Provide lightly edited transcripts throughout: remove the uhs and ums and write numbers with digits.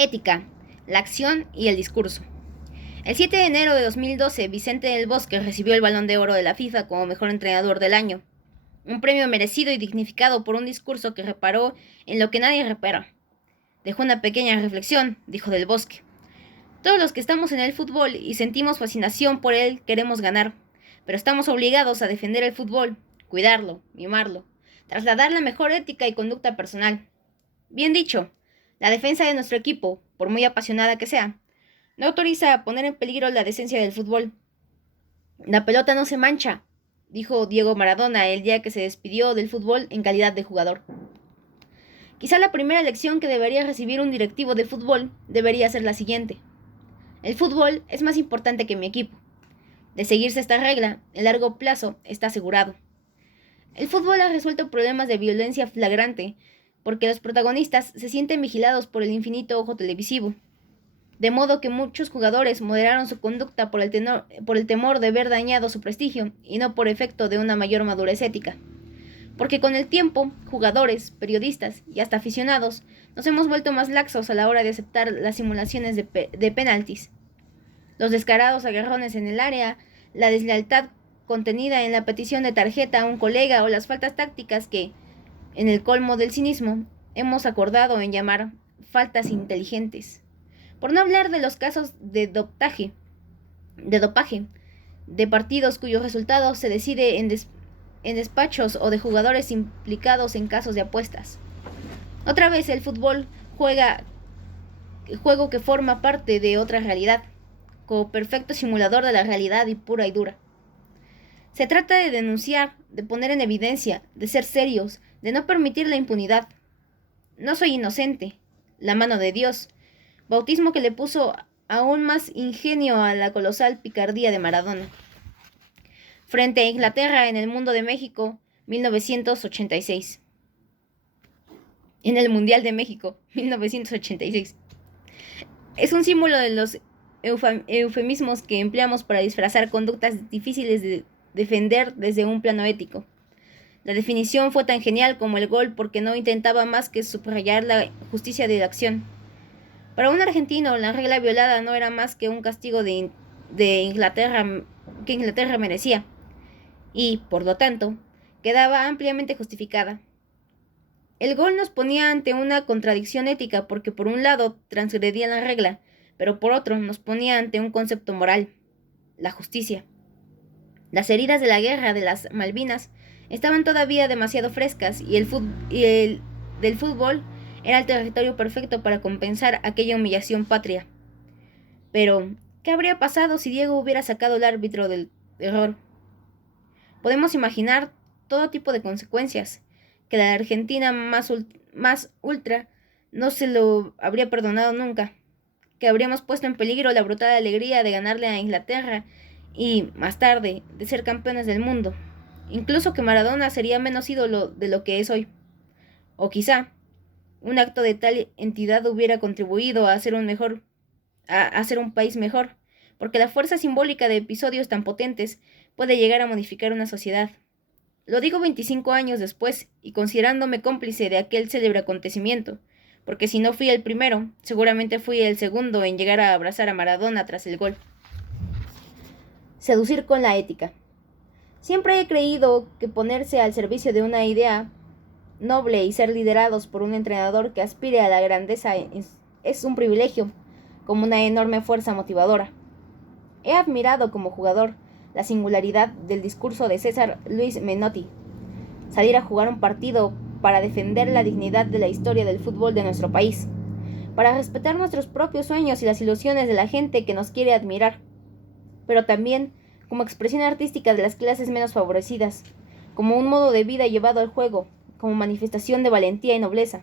Ética, la acción y el discurso. El 7 de enero de 2012, Vicente del Bosque recibió el Balón de Oro de la FIFA como mejor entrenador del año, un premio merecido y dignificado por un discurso que reparó en lo que nadie repara. Dejó una pequeña reflexión, dijo del Bosque. Todos los que estamos en el fútbol y sentimos fascinación por él queremos ganar, pero estamos obligados a defender el fútbol, cuidarlo, mimarlo, trasladar la mejor ética y conducta personal. Bien dicho, la defensa de nuestro equipo, por muy apasionada que sea, no autoriza a poner en peligro la decencia del fútbol. La pelota no se mancha, dijo Diego Maradona el día que se despidió del fútbol en calidad de jugador. Quizá la primera lección que debería recibir un directivo de fútbol debería ser la siguiente. El fútbol es más importante que mi equipo. De seguirse esta regla, el largo plazo está asegurado. El fútbol ha resuelto problemas de violencia flagrante porque los protagonistas se sienten vigilados por el infinito ojo televisivo, de modo que muchos jugadores moderaron su conducta por el temor de ver dañado su prestigio y no por efecto de una mayor madurez ética. Porque con el tiempo, jugadores, periodistas y hasta aficionados nos hemos vuelto más laxos a la hora de aceptar las simulaciones de penaltis, los descarados agarrones en el área, la deslealtad contenida en la petición de tarjeta a un colega o las faltas tácticas que, en el colmo del cinismo, hemos acordado en llamar faltas inteligentes. Por no hablar de los casos de dopaje, de partidos cuyos resultados se decide en despachos o de jugadores implicados en casos de apuestas. Otra vez el fútbol juego que forma parte de otra realidad, como perfecto simulador de la realidad y pura y dura. Se trata de denunciar, de poner en evidencia, de ser serios, de no permitir la impunidad. No soy inocente, la mano de Dios, bautismo que le puso aún más ingenio a la colosal picardía de Maradona. Frente a Inglaterra en el Mundo de México, 1986. En el Mundial de México, 1986. Es un símbolo de los eufemismos que empleamos para disfrazar conductas difíciles de defender desde un plano ético. La definición fue tan genial como el gol porque no intentaba más que subrayar la justicia de la acción. Para un argentino, la regla violada no era más que un castigo que Inglaterra merecía, y, por lo tanto, quedaba ampliamente justificada. El gol nos ponía ante una contradicción ética porque por un lado transgredía la regla, pero por otro nos ponía ante un concepto moral, la justicia. Las heridas de la guerra de las Malvinas estaban todavía demasiado frescas y el del fútbol era el territorio perfecto para compensar aquella humillación patria. Pero, ¿qué habría pasado si Diego hubiera sacado el árbitro del error? Podemos imaginar todo tipo de consecuencias, que la Argentina más ultra no se lo habría perdonado nunca, que habríamos puesto en peligro la brutal alegría de ganarle a Inglaterra y, más tarde, de ser campeones del mundo. Incluso que Maradona sería menos ídolo de lo que es hoy. O quizá, un acto de tal entidad hubiera contribuido a hacer un país mejor, porque la fuerza simbólica de episodios tan potentes puede llegar a modificar una sociedad. Lo digo 25 años después y considerándome cómplice de aquel célebre acontecimiento, porque si no fui el primero, seguramente fui el segundo en llegar a abrazar a Maradona tras el gol. Seducir con la ética. Siempre he creído que ponerse al servicio de una idea noble y ser liderados por un entrenador que aspire a la grandeza es un privilegio, como una enorme fuerza motivadora. He admirado como jugador la singularidad del discurso de César Luis Menotti, salir a jugar un partido para defender la dignidad de la historia del fútbol de nuestro país, para respetar nuestros propios sueños y las ilusiones de la gente que nos quiere admirar, pero también como expresión artística de las clases menos favorecidas, como un modo de vida llevado al juego, como manifestación de valentía y nobleza.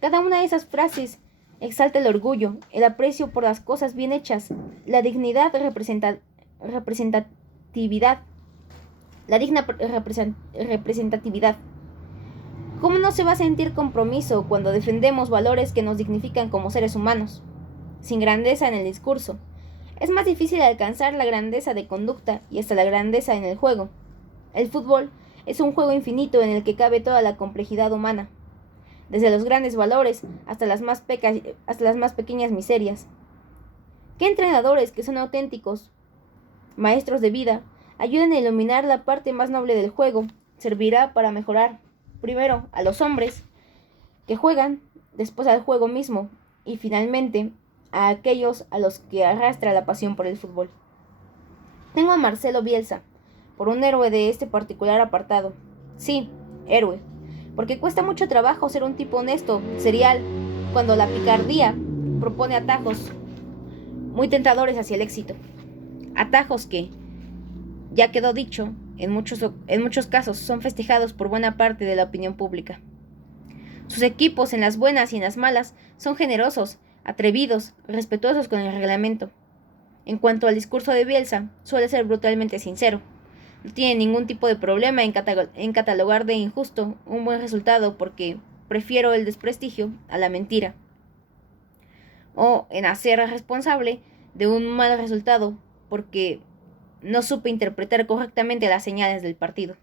Cada una de esas frases exalta el orgullo, el aprecio por las cosas bien hechas, la dignidad representatividad, la digna representatividad. ¿Cómo no se va a sentir compromiso cuando defendemos valores que nos dignifican como seres humanos? Sin grandeza en el discurso, es más difícil alcanzar la grandeza de conducta y hasta la grandeza en el juego. El fútbol es un juego infinito en el que cabe toda la complejidad humana. desde los grandes valores hasta las más pequeñas miserias. ¿Qué entrenadores que son auténticos maestros de vida ayuden a iluminar la parte más noble del juego? Servirá para mejorar, primero, a los hombres que juegan, después al juego mismo y finalmente a aquellos a los que arrastra la pasión por el fútbol. Tengo a Marcelo Bielsa por un héroe de este particular apartado. Sí, héroe, porque cuesta mucho trabajo ser un tipo honesto, serial, cuando la picardía propone atajos muy tentadores hacia el éxito. Atajos que, ya quedó dicho, en muchos casos son festejados por buena parte de la opinión pública. Sus equipos, en las buenas y en las malas, son generosos, atrevidos, respetuosos con el reglamento. En cuanto al discurso de Bielsa, suele ser brutalmente sincero. No tiene ningún tipo de problema en catalogar de injusto un buen resultado porque prefiero el desprestigio a la mentira, o en hacer responsable de un mal resultado porque no supe interpretar correctamente las señales del partido.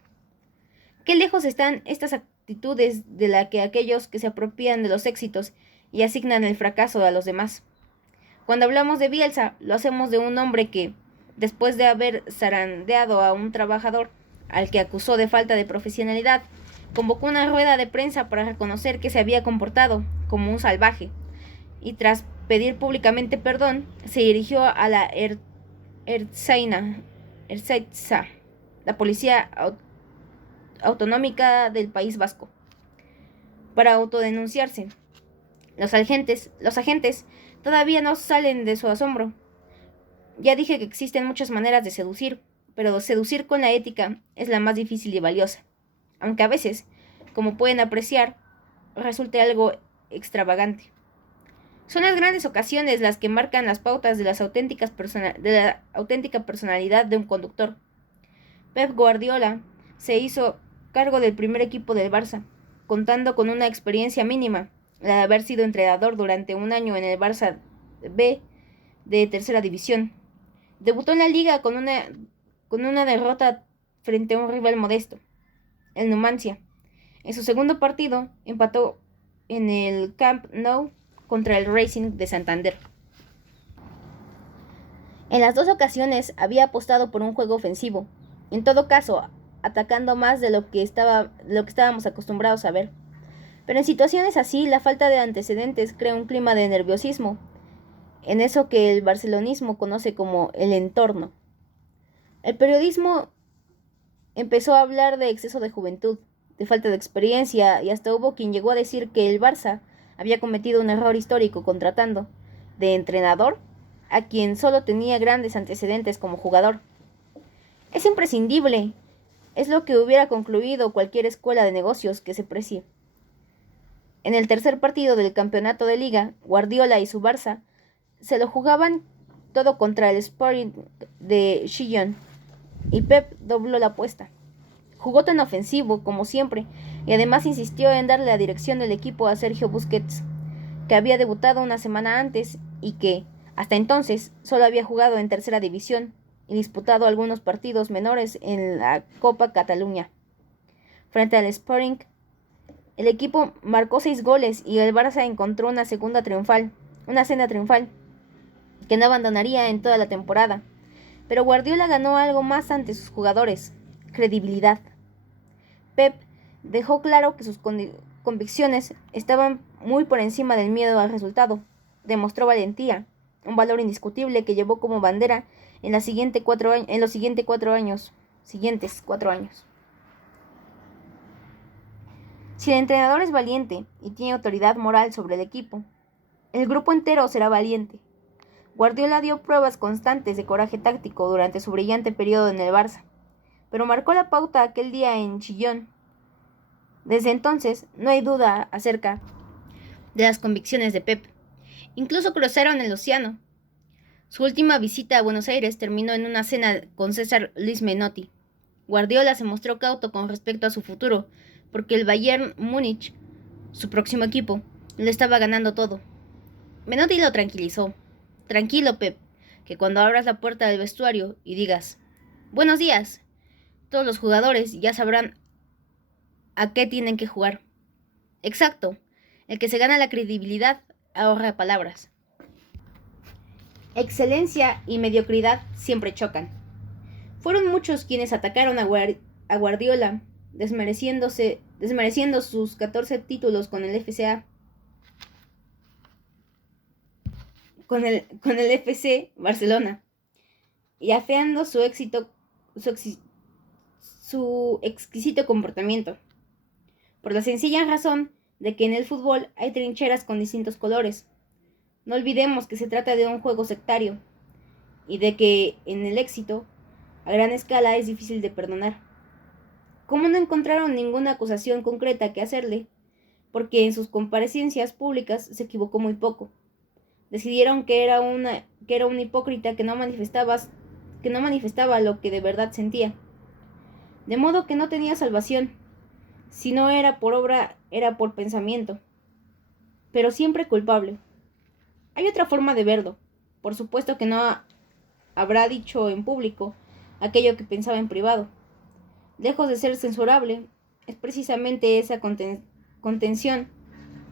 Qué lejos están estas actitudes de la que aquellos que se apropian de los éxitos y asignan el fracaso a los demás. Cuando hablamos de Bielsa, lo hacemos de un hombre que, después de haber zarandeado a un trabajador al que acusó de falta de profesionalidad, convocó una rueda de prensa para reconocer que se había comportado como un salvaje, y tras pedir públicamente perdón, se dirigió a la Ertzaintza, la policía autonómica del País Vasco, para autodenunciarse. Los agentes todavía no salen de su asombro. Ya dije que existen muchas maneras de seducir, pero seducir con la ética es la más difícil y valiosa, aunque a veces, como pueden apreciar, resulte algo extravagante. Son las grandes ocasiones las que marcan las pautas de la auténtica personalidad de un conductor. Pep Guardiola se hizo cargo del primer equipo del Barça, contando con una experiencia mínima, la de haber sido entrenador durante un año en el Barça B de tercera división. Debutó en la liga con una derrota frente a un rival modesto, el Numancia. En su segundo partido empató en el Camp Nou contra el Racing de Santander. En las dos ocasiones había apostado por un juego ofensivo, en todo caso atacando más de lo que estábamos acostumbrados a ver. Pero en situaciones así, la falta de antecedentes crea un clima de nerviosismo, en eso que el barcelonismo conoce como el entorno. El periodismo empezó a hablar de exceso de juventud, de falta de experiencia, y hasta hubo quien llegó a decir que el Barça había cometido un error histórico contratando de entrenador a quien solo tenía grandes antecedentes como jugador. Es imprescindible, es lo que hubiera concluido cualquier escuela de negocios que se precie. En el tercer partido del campeonato de liga, Guardiola y su Barça se lo jugaban todo contra el Sporting de Gijón, y Pep dobló la apuesta. Jugó tan ofensivo como siempre y además insistió en darle la dirección del equipo a Sergio Busquets, que había debutado una semana antes y que, hasta entonces, solo había jugado en tercera división y disputado algunos partidos menores en la Copa Cataluña. Frente al Sporting, el equipo marcó 6 goles y el Barça encontró una senda triunfal, que no abandonaría en toda la temporada. Pero Guardiola ganó algo más ante sus jugadores: credibilidad. Pep dejó claro que sus convicciones estaban muy por encima del miedo al resultado. Demostró valentía, un valor indiscutible que llevó como bandera en los siguientes 4 años. Si el entrenador es valiente y tiene autoridad moral sobre el equipo, el grupo entero será valiente. Guardiola dio pruebas constantes de coraje táctico durante su brillante periodo en el Barça, pero marcó la pauta aquel día en Chillón. Desde entonces, no hay duda acerca de las convicciones de Pep. Incluso cruzaron el océano. Su última visita a Buenos Aires terminó en una cena con César Luis Menotti. Guardiola se mostró cauto con respecto a su futuro, porque el Bayern Múnich, su próximo equipo, le estaba ganando todo. Menotti lo tranquilizó. Tranquilo, Pep, que cuando abras la puerta del vestuario y digas «Buenos días», todos los jugadores ya sabrán a qué tienen que jugar. Exacto, El que se gana la credibilidad ahorra palabras. Excelencia y mediocridad siempre chocan. Fueron muchos quienes atacaron a Guardiola, desmereciendo sus 14 títulos con el FCA. Con el FC Barcelona y afeando su exquisito comportamiento, por la sencilla razón de que en el fútbol hay trincheras con distintos colores. No olvidemos que se trata de un juego sectario y de que en el éxito a gran escala es difícil de perdonar. ¿Cómo no encontraron ninguna acusación concreta que hacerle? Porque en sus comparecencias públicas se equivocó muy poco. Decidieron que era un hipócrita que no manifestaba lo que de verdad sentía. De modo que no tenía salvación. Si no era por obra, era por pensamiento. Pero siempre culpable. Hay otra forma de verlo. Por supuesto que no habrá dicho en público aquello que pensaba en privado. Lejos de ser censurable, es precisamente esa contención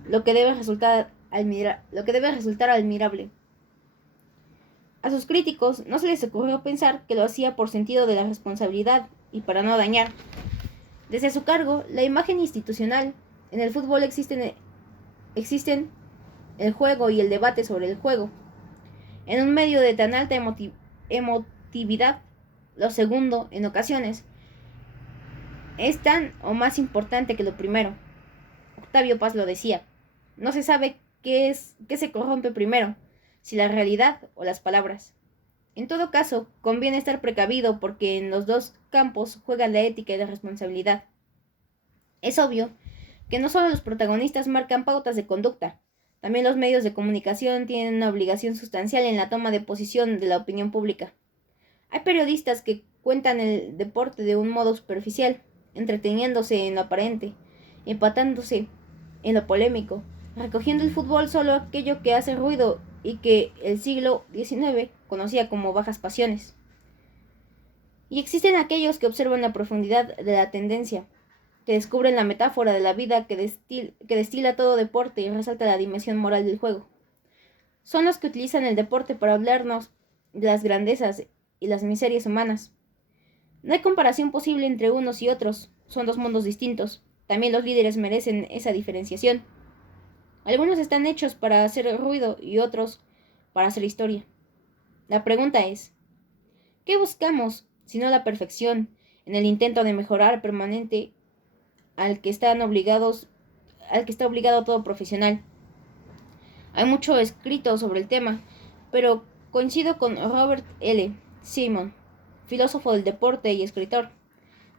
lo que debe resultar admirable. A sus críticos no se les ocurrió pensar que lo hacía por sentido de la responsabilidad y para no dañar. Desde su cargo, la imagen institucional, en el fútbol existen el juego y el debate sobre el juego. En un medio de tan alta emotividad, lo segundo, en ocasiones, es tan o más importante que lo primero. Octavio Paz lo decía. No se sabe qué se corrompe primero, si la realidad o las palabras. En todo caso, conviene estar precavido porque en los dos campos juegan la ética y la responsabilidad. Es obvio que no solo los protagonistas marcan pautas de conducta, también los medios de comunicación tienen una obligación sustancial en la toma de posición de la opinión pública. Hay periodistas que cuentan el deporte de un modo superficial, entreteniéndose en lo aparente, empatándose en lo polémico, recogiendo el fútbol solo aquello que hace ruido y que el siglo XIX conocía como bajas pasiones. Y existen aquellos que observan la profundidad de la tendencia, que descubren la metáfora de la vida que destila todo deporte y resalta la dimensión moral del juego. Son los que utilizan el deporte para hablarnos de las grandezas y las miserias humanas. No hay comparación posible entre unos y otros, son dos mundos distintos. También los líderes merecen esa diferenciación. Algunos están hechos para hacer ruido y otros para hacer historia. La pregunta es, ¿qué buscamos, si no la perfección, en el intento de mejorar permanente al que está obligado todo profesional? Hay mucho escrito sobre el tema, pero coincido con Robert L. Simon, filósofo del deporte y escritor,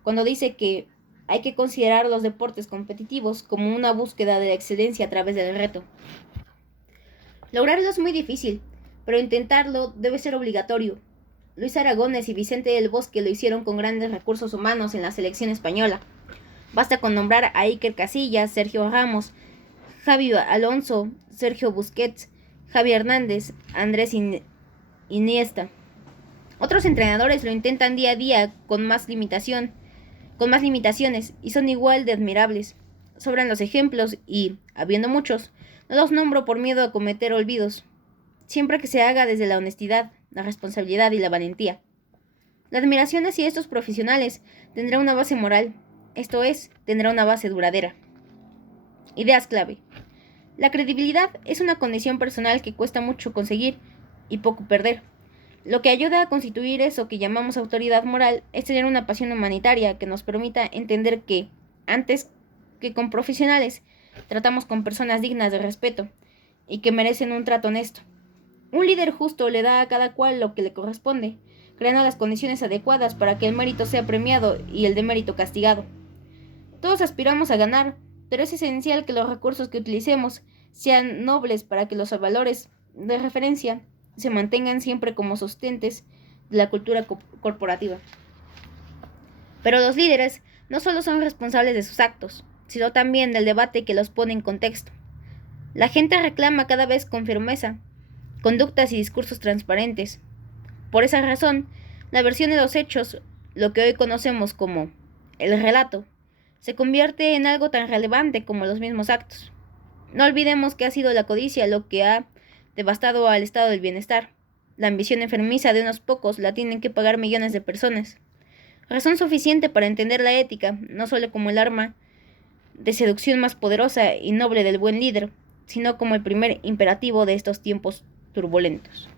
cuando dice que hay que considerar los deportes competitivos como una búsqueda de la excelencia a través del reto. Lograrlo es muy difícil, pero intentarlo debe ser obligatorio. Luis Aragonés y Vicente del Bosque lo hicieron con grandes recursos humanos en la selección española. Basta con nombrar a Iker Casillas, Sergio Ramos, Xavi Alonso, Sergio Busquets, Javi Hernández, Andrés Iniesta. Otros entrenadores lo intentan día a día con más limitaciones y son igual de admirables. Sobran los ejemplos y, habiendo muchos, no los nombro por miedo a cometer olvidos. Siempre que se haga desde la honestidad, la responsabilidad y la valentía. La admiración hacia estos profesionales tendrá una base moral, esto es, tendrá una base duradera. Ideas clave. La credibilidad es una condición personal que cuesta mucho conseguir y poco perder. Lo que ayuda a constituir eso que llamamos autoridad moral es tener una pasión humanitaria que nos permita entender que, antes que con profesionales, tratamos con personas dignas de respeto y que merecen un trato honesto. Un líder justo le da a cada cual lo que le corresponde, creando las condiciones adecuadas para que el mérito sea premiado y el demérito castigado. Todos aspiramos a ganar, pero es esencial que los recursos que utilicemos sean nobles para que los valores de referencia se mantengan siempre como sostentes de la cultura corporativa. Pero los líderes no solo son responsables de sus actos, sino también del debate que los pone en contexto. La gente reclama cada vez con firmeza conductas y discursos transparentes. Por esa razón, la versión de los hechos, lo que hoy conocemos como el relato, se convierte en algo tan relevante como los mismos actos. No olvidemos que ha sido la codicia lo que ha devastado al estado del bienestar. La ambición enfermiza de unos pocos la tienen que pagar millones de personas. Razón suficiente para entender la ética, no solo como el arma de seducción más poderosa y noble del buen líder, sino como el primer imperativo de estos tiempos turbulentos.